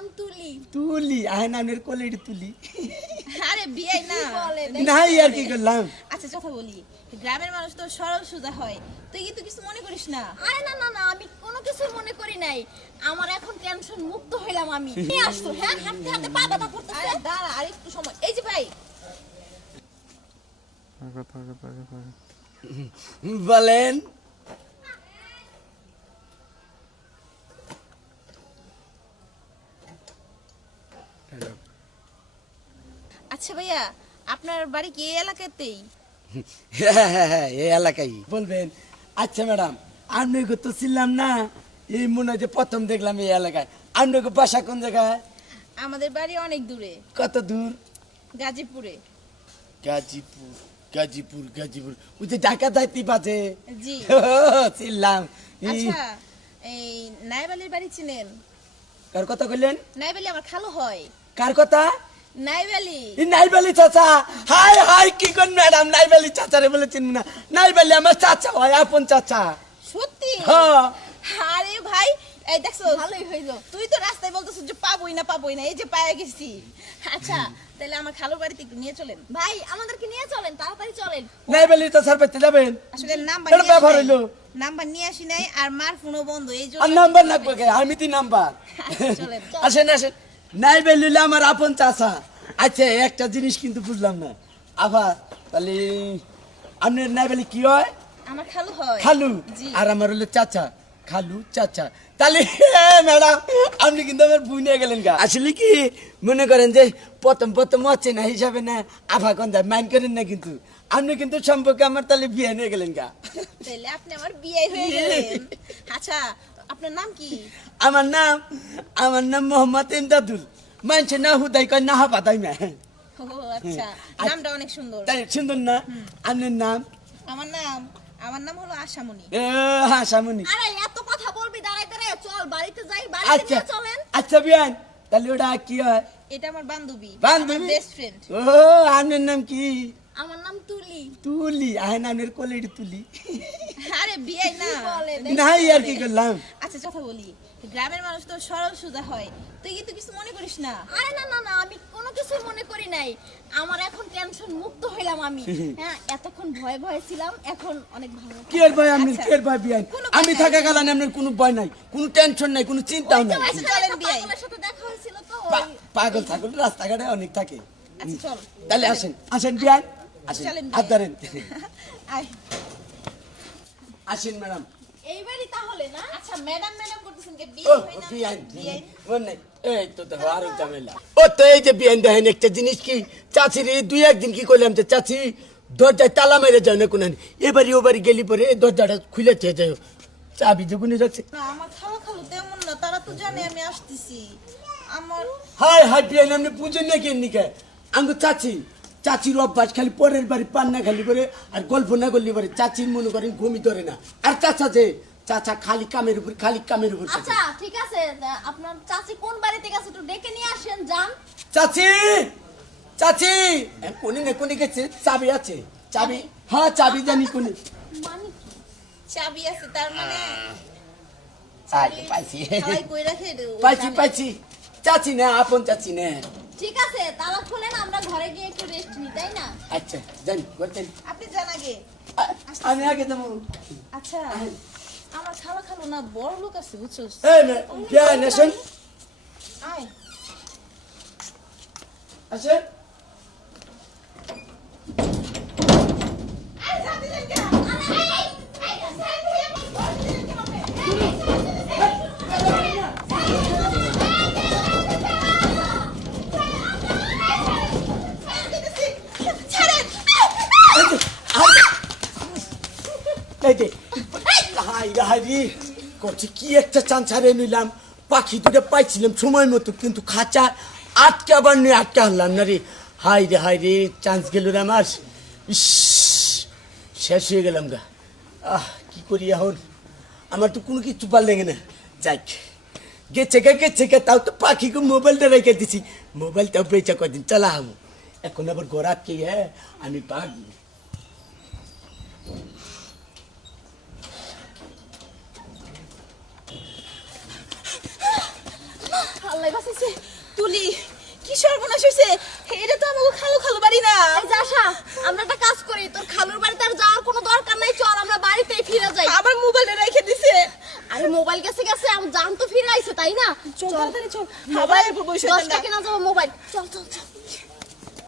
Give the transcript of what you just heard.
নাম তুলি। তুলি আহে নামের কোলের তুলি। আরে বিয়ে না নাই আর কি করলাম। আচ্ছা কথা বলি, গ্রামের মানুষ তো সরল সোজা হয়, তুই কিন্তু কিছু মনে করিস না? আরে না না না, আমি কোনো কিছু মনে করি নাই। আমার এখন টেনশন মুক্ত হইলাম আমি। নিয়ে আসতো হ্যাঁ, হাঁটতে হাঁটতে পা ব্যথা করতেছে। আরে দাঁড়া আর একটু সময়। এই যে ভাই বলেন। আচ্ছা ভাইয়া, আপনার বাড়ি কি এই এলাকাতেই? হ্যাঁ এই এলাকায় বলবেন। আচ্ছা ম্যাডাম, আপনাকে তো ছিলাম না, এই মনে হয় যে প্রথম দেখলাম এই এলাকায়। আপনাকে বাসা কোন জায়গায়? আমাদের বাড়ি অনেক দূরে, কত দূর? গাজীপুরে। গাজীপুর গাজীপুর গাজীপুর, ওই যে ঢাকা যাইতে বাজে। জি। ছিলাম। আচ্ছা, এই নাইবালির বাড়ি চিনেন? কার কথা কইলেন? নাইবালি আমার খালু হয়। কার কথা? নাইবালি। এই নাইবালি চাচা। হাই হাই, কি কোন ম্যাডাম নাইবালি চাচারে বলে চিনব না? নাইবালি আমার চাচা হয়, আপন চাচা। সত্যি? হ্যাঁ। আরে ভাই, এই দেখছো ভালোই হইলো। তুই তো রাস্তায় বলতেছিস যে পাবোই না, এই যে পায়ে গেছি। আচ্ছা তাহলে আমার খালুর বাড়িতে একটু নিয়ে চলেন। ভাই আমাদেরকে নিয়ে চলেন, তাড়াতাড়ি চলেন। নাইবালি চাচার বাড়িতে যাবেন? আসলে নাম্বার এটা ব্যাপার হইলো। নাম্বার নিয়ে আসি নাই, আর মার ফোনও বন্ধ, এই জন্য। আর নাম্বার লাগবে কে? আমি তো নাম্বার। চলেন। আসেন আসেন। নাইবালি হইলো আমার আপন চাচা। আচ্ছা একটা জিনিস কিন্তু বুঝলাম না আবার, তাহলে আপনার নাইবালি কি হয়? আমার খালু হয়। খালু। জি। আর আমার হলো চাচা। খালু চাচা। তাহলে ম্যাডাম আপনি কিন্তু আমার ভুল নিয়ে গেলেন গা। আসলে কি মনে করেন যে প্রথম হচ্ছে না হিসাবে না, আভা কোন মাইন্ড করেন না, কিন্তু আপনি কিন্তু সম্পর্কে আমার তাহলে বিয়ে নিয়ে গেলেন গা। তাহলে আপনি আমার বিয়ে হয়ে গেলেন। আচ্ছা আপনার নাম কি? আমার নাম মোহাম্মদ ইমদাদুল। মানছে না হুদাই কয় না হাবাদাই মে। ও আচ্ছা, নামটা অনেক সুন্দর। তাই সুন্দর না? আপনার নাম? আমার নাম হলো আশামণি। হ্যাঁ সামনি। আরে এত কথা বলবি, দাঁড়াই দাঁড়াই চল বাড়িতে যাই, বাড়িতে আচ্ছা নিয়ে চলেন। আচ্ছা বিয়ান, তাহলে ওটা কি হয়? এটা আমার বান্ধবী, বান্ধবী? Best friend. ও আপনার নাম কি? আমার নাম তুলি। তুলি আহে নামের কোলের তুলি। আরে বিয়ে না বলে নাই আর কি করলাম। আচ্ছা কথা বলি, গ্রামের মানুষ তো সরল সোজা হয়, তুই কিন্তু কিছু মনে করিস না? আরে না না না, আমি কোনো কিছু মনে করি নাই। আমার এখন টেনশন মুক্ত হইলাম আমি। হ্যাঁ, এতক্ষণ ভয়ে ভয়ে ছিলাম, এখন অনেক ভালো। কি এর ভয়? আপনি আচ্ছা। কি এর ভয় বিয়ান? কোনো ভয় আমি নাই। থাকা গেলাম, আপনার কোনো ভয় নাই, কোনো টেনশন নাই, কোনো চিন্তাও নাই। আচ্ছা, চলেন বিয়ে। পাগলের সাথে দেখা হয়েছিল তো। পাগল ছাগল রাস্তাঘাটে অনেক থাকে। আচ্ছা চল। তাহলে আসেন বিয়ান, আসেন। চলেন হাত ধরেন। আয়। আসেন ম্যাডাম। এইবারই তাহলে না? আচ্ছা ম্যাডাম করতেছেন কে? ও বিয়ে হয় না? বিয়ান বিয়ে। বলনে এই তো দেখো আরো ঝামেলা। ও তো এই যে বিয়ান দেখেন একটা জিনিস কি, চাচির দুই একদিন কি করলাম যে চাচি দরজায় তালা মেরে যায় না কোন, এবারে ওবারে গেলি পরে দরজাটা খুলে চেয়ে যায়, চাবি যখনই রাখছে। না আমার খালু তেমন না, তারা তো জানে আমি আসতেছি। আমার হাই হাই বিয়ান, আপনি পুজো নিয়ে কেন নিকে? আঙ্গু চাচির অভ্যাস খালি পরের বাড়ি পান্না খালি করে আর গল্প না করলি পারে, চাচির মনে করেন ঘুমি ধরে না। আর চাচা খালি কামের উপর থাকে। আচ্ছা ঠিক আছে, আপনার চাচি কোন বাড়িতে গেছে একটু ডেকে নিয়ে আসেন, যান। চাচি কোনে গেছে? চাবি আছে? চাবি? হ্যাঁ চাবি জানি কোনে। মানে কি? চাবি আছে তার মানে পাইছি হাওয়াই কই রাখে রে, ও পাইছি জানে। পাইছি। চাচি না, আপন চাচি না। ঠিক আছে, তালা খোলেন, আমরা ঘরে গিয়ে একটু রেস্ট নিই, তাই না? আচ্ছা জানি করতেন। আপনি জান আগে। আমি আগে যাবো। আচ্ছা আমার খালু না বড় লোক আছে বুঝছস? এই বিয়ান আসেন। আয়। আসেন। আরে যা দিলেন কে? এই যে হাই করছি কি একটা চান্স হারিয়ে নিলাম। পাখি দুটো পাইছিলাম সময় মতো, কিন্তু খাঁচা আটকাবার নিয়ে আটকা হারলাম না রে। হাই রে চান্স গেল রে আমার। ইস, শেষ হয়ে গেলাম গা। কি করি এখন? আমার তো কোনো কিছু ভাল লাগে না। যাই গেছে গা, তাও তো পাখিকে মোবাইলটা রেখে দিছি, মোবাইলটাও বেচা কদিন চালাম। এখন আবার গোড়া কে আমি পাগল। আল্লাহ বাঁচাইছে। তুলি কি সর্বনাশ হইছে, এটা তো আমাকে খালু খালু বাড়ি না। এই যে আশা, আমরা একটা কাজ করি, তোর খালুর বাড়িতে আর যাওয়ার কোনো দরকার নাই, চল আমরা বাড়িতেই ফিরে যাই। আবার মোবাইলে রেখে দিছে। আরে মোবাইল গেছে গেছে, জান তো ফিরে আইছে তাই না? চল তাড়াতাড়ি চল, আবার এরপর বসে 10 টাকা না যাবো মোবাইল, চল চল চল।